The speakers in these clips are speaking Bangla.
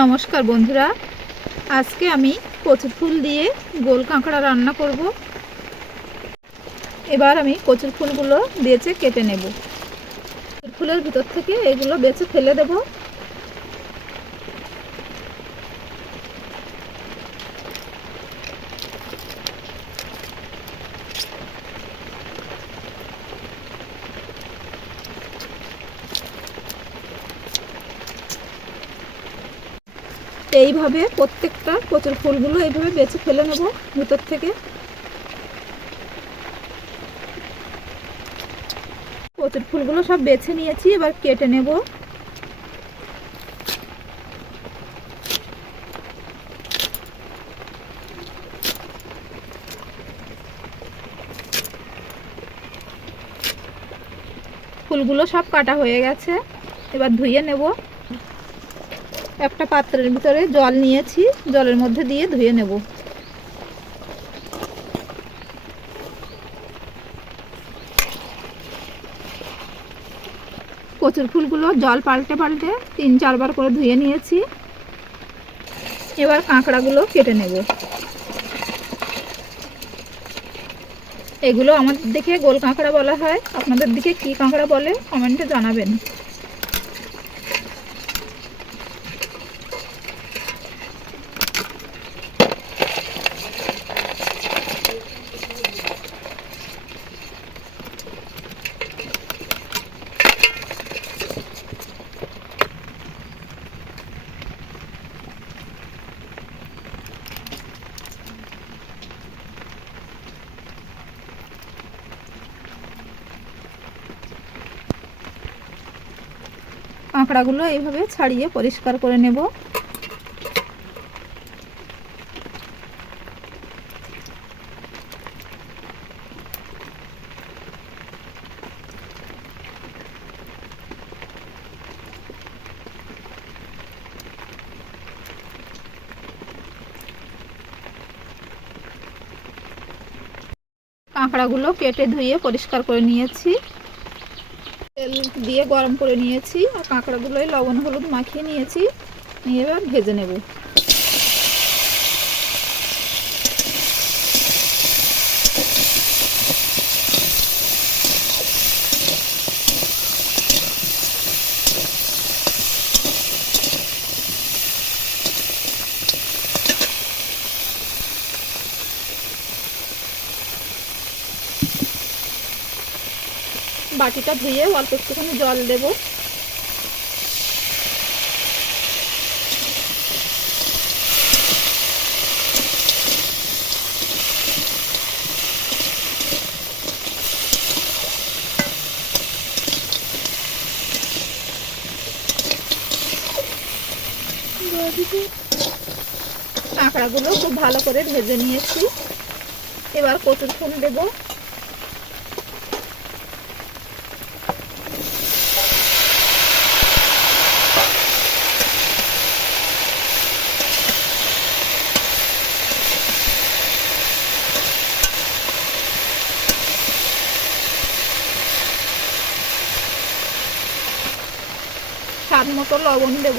নমস্কার বন্ধুরা। আজকে আমি কচুর ফুল দিয়ে গোল কাঁকড়া রান্না করব। এবার আমি কচুর ফুলগুলো বেছে কেটে নেব। ফুলের ভিতর থেকে এগুলো বেছে ফেলে দেব। এইভাবে প্রত্যেকটা কচুর ফুলগুলো এইভাবে বেছে ফেলে নেব ভিতর থেকে। কচুর ফুলগুলো সব বেছে নিয়েছি, এবার কেটে নেব। ফুলগুলো সব কাটা হয়ে গেছে, এবার ধুয়ে নেব। একটা পাত্রের ভিতরে জল নিয়েছি, জলের মধ্যে দিয়ে ধুয়ে নেব। কচুর ফুলগুলো জল পাল্টে পাল্টে তিন চারবার করে ধুয়ে নিয়েছি। এবার কাঁকড়াগুলো কেটে নেব। এগুলো আমাদের দিকে গোল কাঁকড়া বলা হয়। আপনাদের দিকে কি কাঁকড়া বলে কমেন্টে জানাবেন। কাঁকড়াগুলো এইভাবে ছাড়িয়ে পরিষ্কার করে নেব। কাঁকড়াগুলো কেটে ধুয়ে পরিষ্কার করে নিয়েছি। তেল দিয়ে গরম করে নিয়েছি আর কাঁকড়াগুলোই লবণ হলুদ মাখিয়ে নিয়েছি। নিয়ে এবার ভেজে নেব। বাটিটা ধুয়ে অল্প একটুখানি জল দেব। কাঁকড়াগুলো খুব ভালো করে ভেজে নিয়েছি। এবার কচুর ফুল দেবো। স্বাদ মতো লবণ দেব।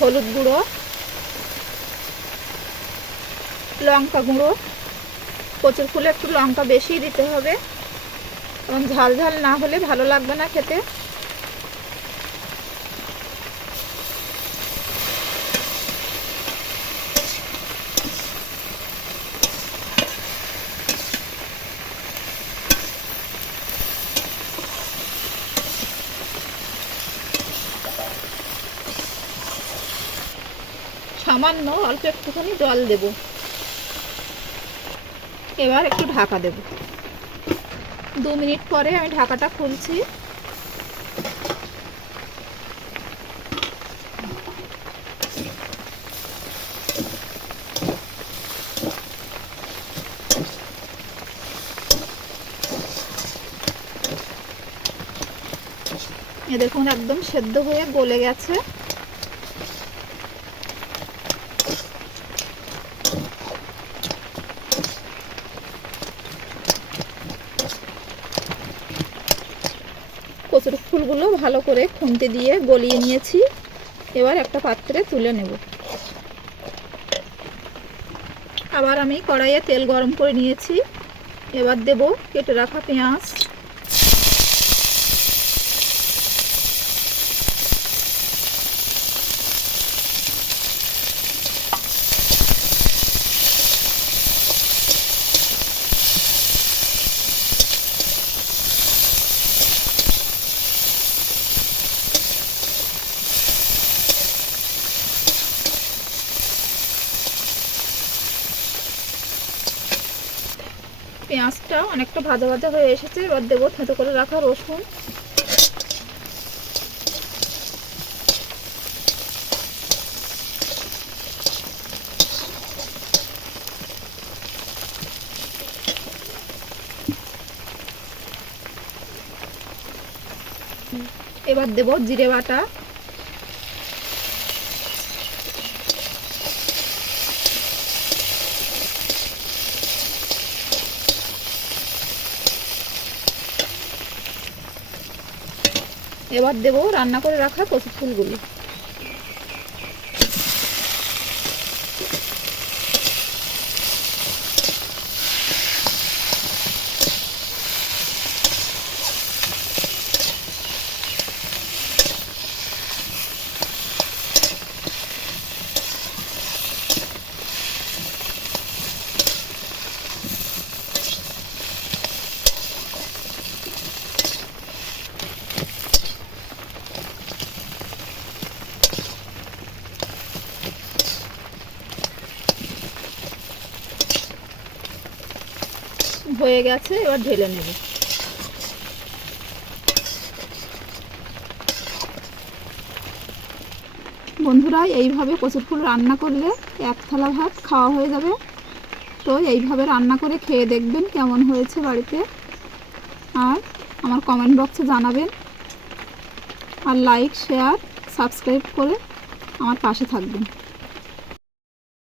হলুদ গুঁড়ো, লঙ্কা গুঁড়ো। কচুর ফুলে একটু লঙ্কা বেশি দিতে হবে। এবং ঝাল ঝাল না হলে ভালো লাগবে না খেতে। সামান্য অল্প একটুখানি জল দেব। এবার একটু ঢাকা দেব। দু মিনিট পরে আমি ঢাকাটা খুলছি। দেখুন, একদম সেদ্ধ হয়ে গলে গেছে কচুর ফুলগুলো ভালো করে খুন্তি দিয়ে গলিয়ে নিয়েছি। এবার একটা পাত্রে তুলে নেব। আবার আমি কড়াইয়ে তেল গরম করে নিয়েছি। এবার দেব কেটে রাখা পেঁয়াজ। পেঁয়াজটা অনেকটা ভাজা ভাজা হয়ে এসেছে। এবার দেবো থেঁতো করে রাখা রসুন। এবার দেব জিরে বাটা। এবার দেবো রান্না করে রাখা কচু ফুলগুলি। হয়ে গেছে, এবার ঢেলে নেব। বন্ধুরা, এইভাবে কচুর ফুল রান্না করলে এক থালা ভাত খাওয়া হয়ে যাবে। তো এইভাবে রান্না করে খেয়ে দেখবেন কেমন হয়েছে বাড়িতে। আর আমার কমেন্ট বক্সে জানাবেন। আর লাইক শেয়ার সাবস্ক্রাইব করে আমার পাশে থাকবেন।